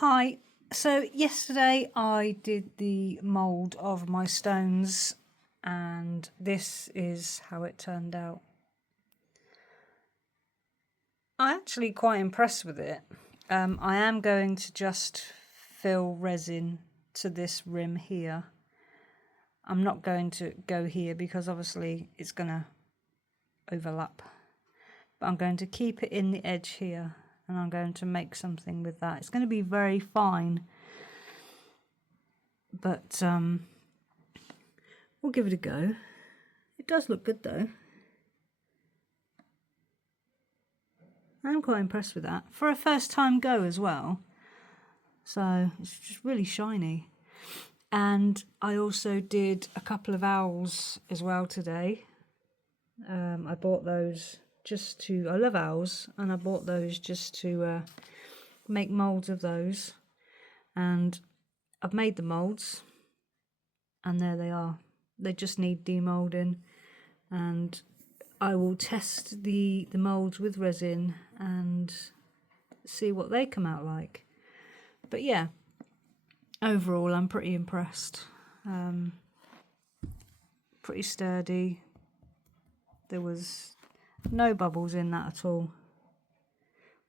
Hi, so yesterday I did the mould of my stones and this is how it turned out. I'm actually quite impressed with it. I am going to just fill resin to this rim here. I'm not going to go here because obviously it's going to overlap. But I'm going to keep it in the edge here and I'm going to make something with that. It's going to be very fine. But we'll give it a go. It does look good though. I'm quite impressed with that. For a first time go as well. So it's just really shiny. And I also did a couple of owls as well today. I bought those just to, I love owls, and I bought those just to make moulds of those. And I've made the moulds and there they are. They just need demolding, and I will test the moulds with resin and see what they come out like. But yeah, overall I'm pretty impressed. Pretty sturdy. There was no bubbles in that at all.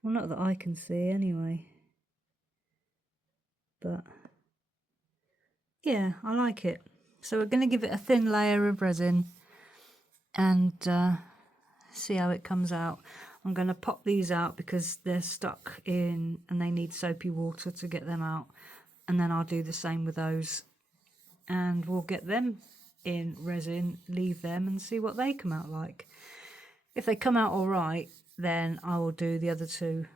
Well, not that I can see anyway. But yeah, I like it. So we're going to give it a thin layer of resin and see how it comes out. I'm going to pop these out because they're stuck in and they need soapy water to get them out. And then I'll do the same with those. And we'll get them in resin, leave them and see what they come out like. If they come out all right, then I will do the other two.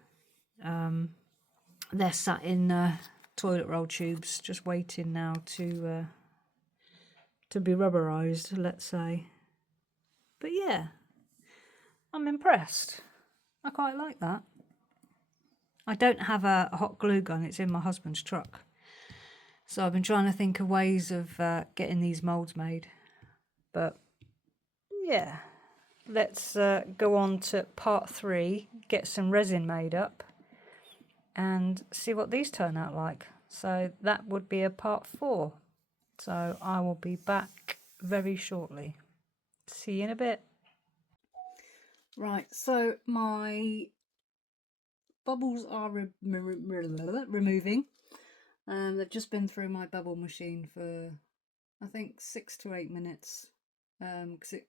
They're sat in toilet roll tubes, just waiting now to be rubberized, let's say. But yeah, I'm impressed. I quite like that. I don't have a hot glue gun, it's in my husband's truck. So I've been trying to think of ways of getting these moulds made. But yeah, let's go on to part 3, get some resin made up and see what these turn out like. So that would be a part 4. So I will be back very shortly. See you in a bit. Right, so my bubbles are removing. They've just been through my bubble machine for I think 6 to 8 minutes because it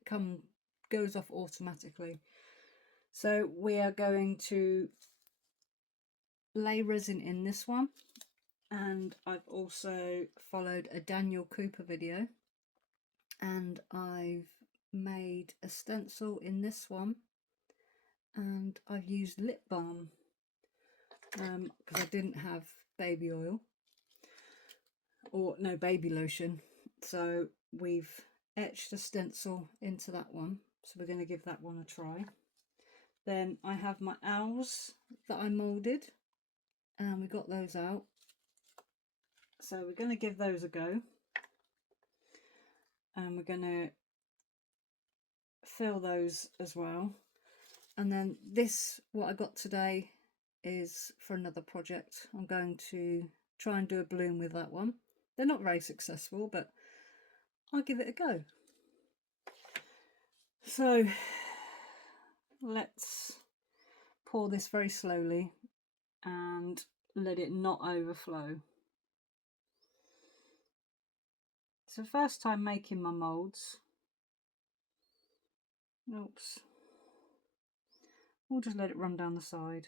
goes off automatically. So we are going to lay resin in this one, and I've also followed a Daniel Cooper video and I've made a stencil in this one, and I've used lip balm because I didn't have baby oil or no baby lotion, so we've etched a stencil into that one, so we're going to give that one a try. Then I have my owls that I moulded and we got those out, so we're going to give those a go and we're going to fill those as well. And then this, what I got today, is for another project. I'm going to try and do a balloon with that one. They're not very successful, but I'll give it a go. So let's pour this very slowly and let it not overflow. It's the first time making my moulds. Oops. We'll just let it run down the side.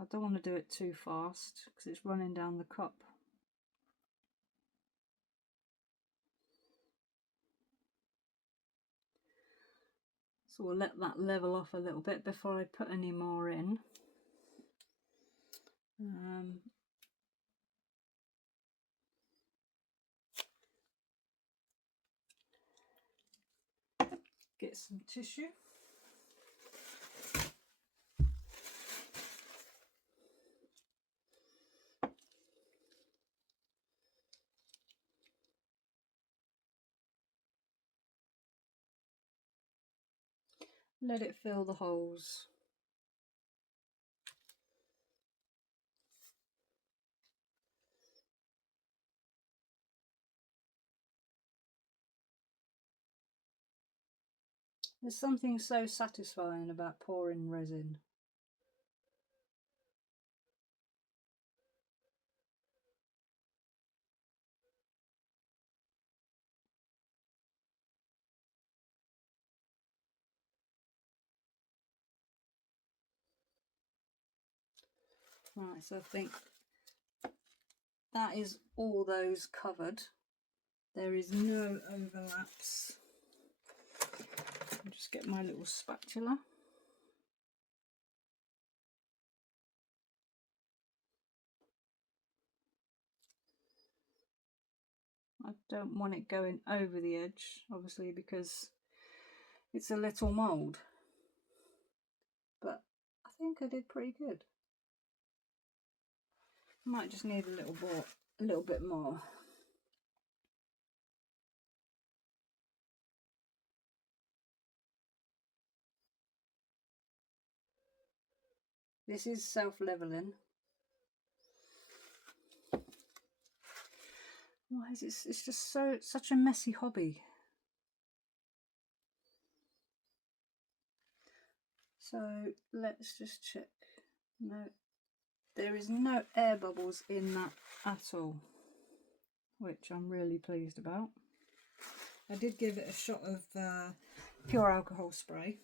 I don't want to do it too fast because it's running down the cup. So we'll let that level off a little bit before I put any more in. Get some tissue. let it fill the holes. There's something so satisfying about pouring resin. Right, so I think that is all those covered. There is no overlaps. I'll just get my little spatula. I don't want it going over the edge, obviously, because it's a little mould. But I think I did pretty good. Might just need a little bit more. This is self-leveling. Why is it? It's just such a messy hobby. So let's just check. No, there is no air bubbles in that at all, which I'm really pleased about. I did give it a shot of pure alcohol spray.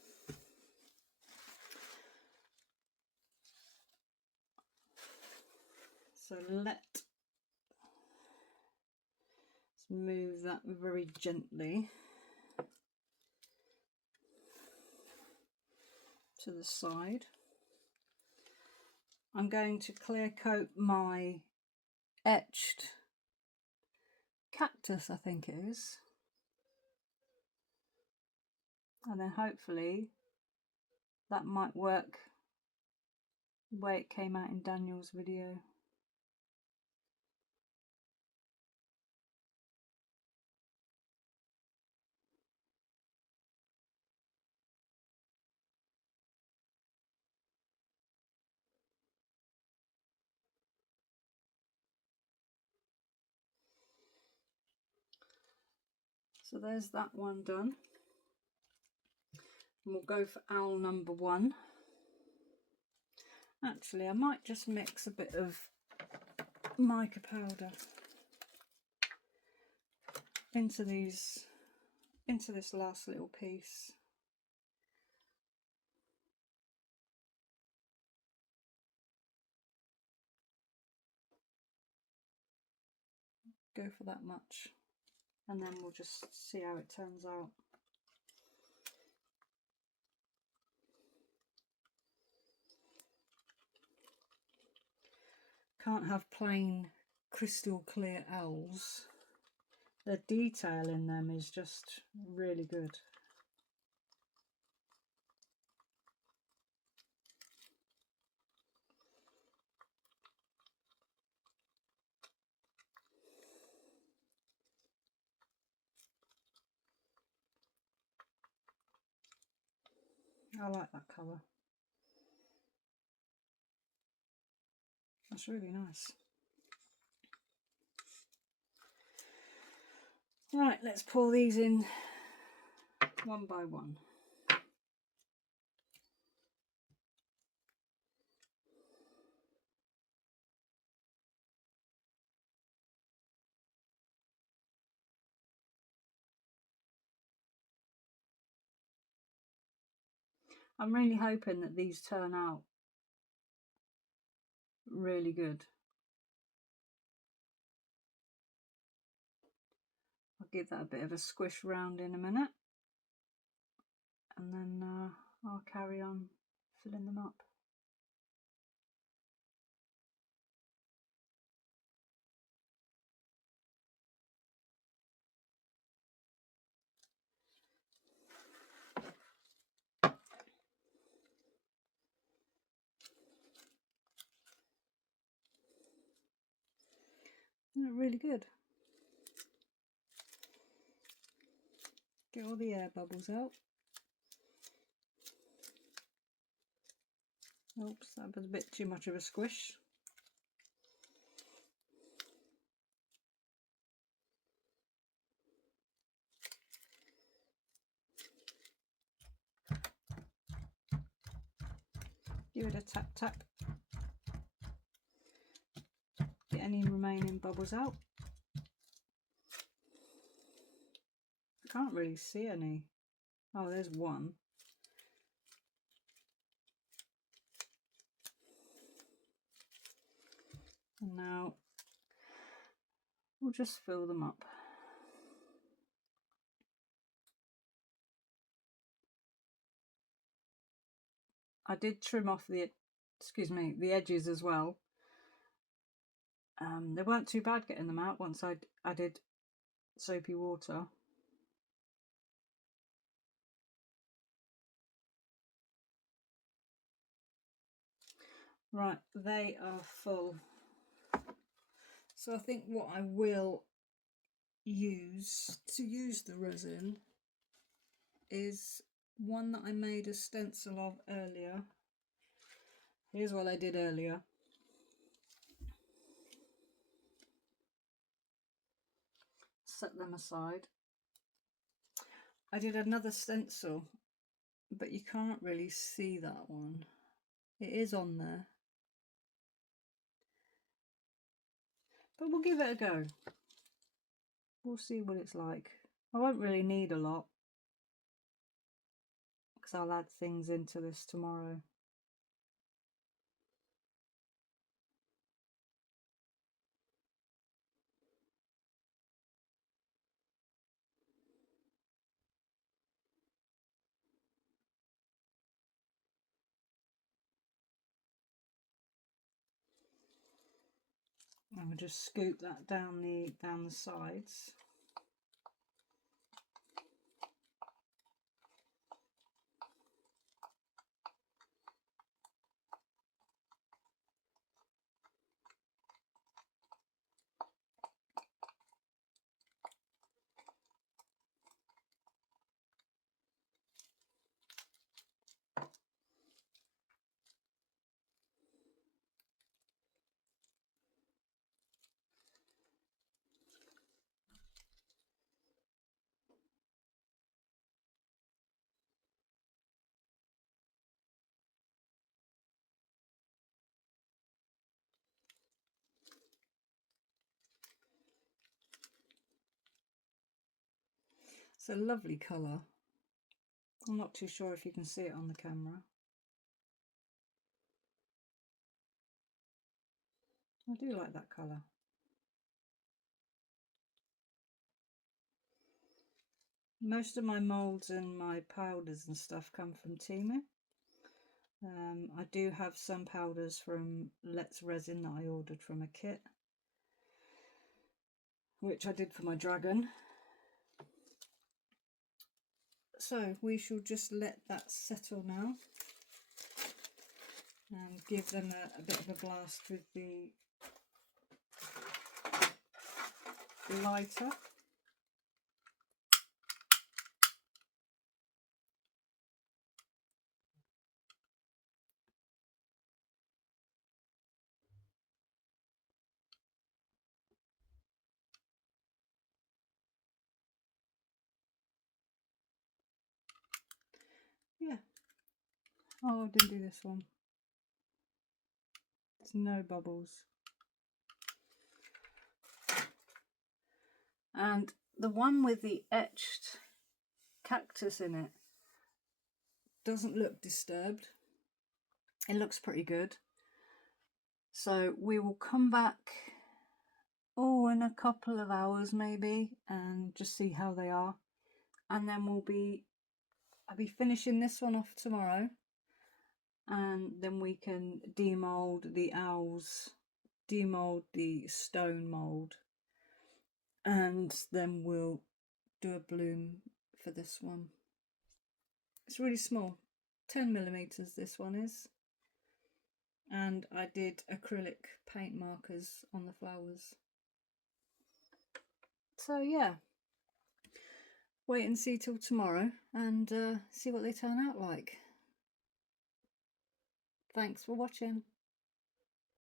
So let's move that very gently to the side. I'm going to clear coat my etched cactus, I think it is, and then hopefully that might work the way it came out in Daniel's video. So there's that one done. And we'll go for owl number 1. Actually, I might just mix a bit of mica powder into this last little piece. Go for that much, and then we'll just see how it turns out. Can't have plain crystal clear owls. The detail in them is just really good. I like that colour. That's really nice. Right, let's pour these in one by one. I'm really hoping that these turn out really good. I'll give that a bit of a squish round in a minute, and then I'll carry on filling them up. Isn't it really good? Get all the air bubbles out. Oops, that was a bit too much of a squish. Give it a tap tap. Get any remaining bubbles out. I can't really see any. Oh, there's one. And now we'll just fill them up. I did trim off the edges as well. They weren't too bad getting them out once I added soapy water. Right, they are full. So I think what I will use to use the resin is one that I made a stencil of earlier. Here's what I did earlier. Set them aside. I did another stencil, but you can't really see that one. It is on there. But we'll give it a go. We'll see what it's like. I won't really need a lot, because I'll add things into this tomorrow. And we'll just scoop that down the sides. It's a lovely colour. I'm not too sure if you can see it on the camera. I do like that colour. Most of my moulds and my powders and stuff come from Temu. I do have some powders from Let's Resin that I ordered from a kit, which I did for my dragon. So we shall just let that settle now and give them a bit of a blast with the lighter. Yeah. Oh, I didn't do this one. There's no bubbles. And the one with the etched cactus in it doesn't look disturbed. It looks pretty good. So we will come back, in a couple of hours maybe, and just see how they are. And then I'll be finishing this one off tomorrow, and then we can demold the owls, demold the stone mould, and then we'll do a bloom for this one. It's really small, 10mm this one is, and I did acrylic paint markers on the flowers. So yeah, wait and see till tomorrow and see what they turn out like. Thanks for watching.